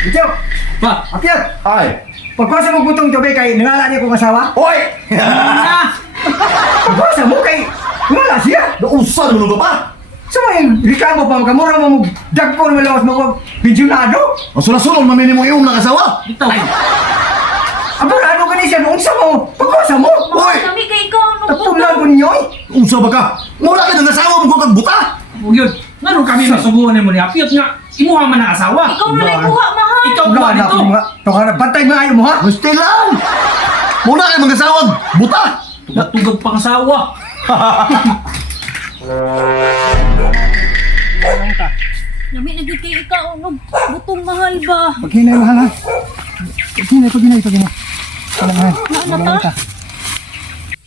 Ito! Pa! Akyat! Ay! Pagpasa mo butong tubig kay nangala niya kong asawa? Hoy! Na! Pagpasa mo kay wala siya! Nausan mo ba pa? So may reklamo pa kamura mo dagpo na malawas mo ko pensionado? Ang sulasulong mamini mo yung nakasawa! Bitaw! Aburado ka ni siya noon sa mo! Pagpasa mo! Hoy! Kami kay ikaw Tatulan ko niyo eh! Unsa ba ka? Mura ka ng asawa mo kung kagbuta! Huwag yun! Ngano kami masubuhan mo ni Apiyot nga imuha man ang asawa! Ikaw na lang kuha, mahal. Ikaw Wala ba na nito? ako mga... Ito ka na, bantay mga ayaw mo ha! Gusti lang! Mura ka ng asawa buta! Tugag pang asawa! Lami na gid kay ikaw butong mahal ba? Paghinay mahal ha! Paghinay. Wala mahal. Ano ta?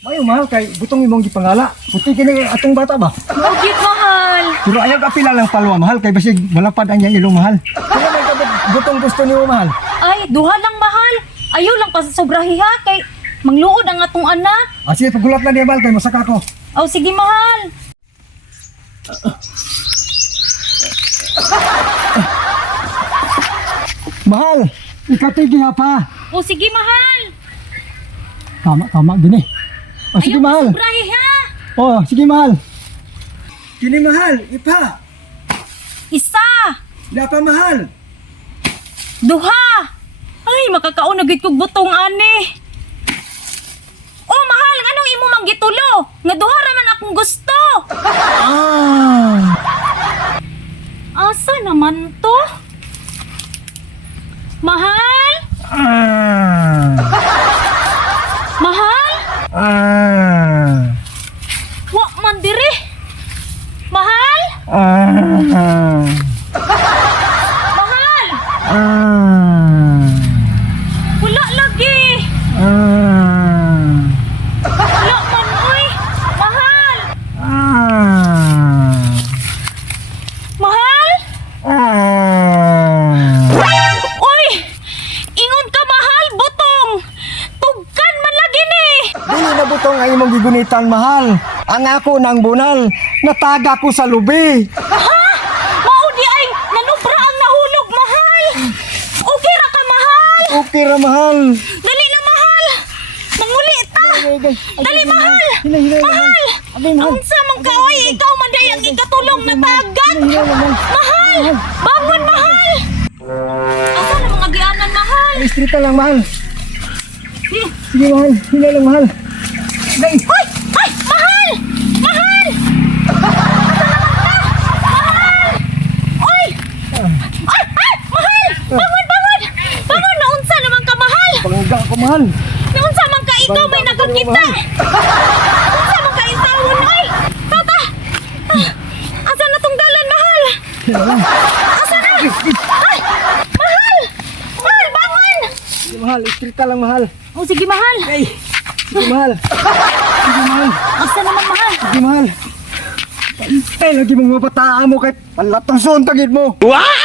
Mayo mahal kay butong imong gipangala. Puti kini atong bata ba? Mao gid mahal. Pero ayaw kapila lang palwa mahal kay basig malapad ang iyang ilong mahal. Kaya may butong gusto niyo mahal. Ay, duha lang mahal. Ayaw lang pa sobrahi ha kay mangluod ang atong anak. Sige, pagulat na niya mahal kay masaka ko. Aw sige mahal. Mahal! Ikatigi ha pa! O sige mahal. Tama, gini. O sige Ayaw pa mahal. sobrahi ha. O sige mahal. Gini mahal, ipa. Isa, Wala pa mahal. duha. Ay, makakaon na gid kog butong ani. Oh mahal, anong imo mang gitulo? Nga duha ra man akong gusto. Ah! Asa naman to? Mahal? Ah! Mahal? Ah! Wa man dire. Mahal? Ah! Mahal? Ah! Wala lagi. Ah! Wala man oy. Mahal? Ah! Mahal? Ah! Oy! Ingon ka mahal, butong. Tugkan man lagi ni. Dili na butong ang imong gigunitan mahal. Ang ako ng bunal, nataga ko sa lubi. Ha? Mao di ay nanubra ang nahulog, mahal. Okay ra ka, mahal. Okay ra mahal. Dali na, mahal. Manguli ta. Dali, mahal. Hinay, Mahal. Abay, mahal. Unsa man ka, oy, ikaw man day ang ikatulong na tagat. Mahal. Bangon, mahal. Asa na mga gianan, mahal? Istrita lang mahal. Eh, Sige mahal, hinay lang mahal. Day! Hoy! Ay! Mahal! Mahal! Mahal! Oy! Ay! Ay! Mahal! Bangon! Bangon! Bangon! Naunsa naman ka, mahal! Pangga ko mahal. Naunsa man ka, ikaw may nakakita! Naunsa man ka, itawon! Oy! Tata! Asa na tong dalan, mahal? Asa na? Ay! Mahal! Mahal! Bangon! Sige mahal, istrita lang mahal. Oh, sige, mahal! Day! Sige mahal. Sige mahal. Asa naman, mahal? Sige mahal. Ay, lagi mong mapataan mo kahit palatang son tagid mo. Wah!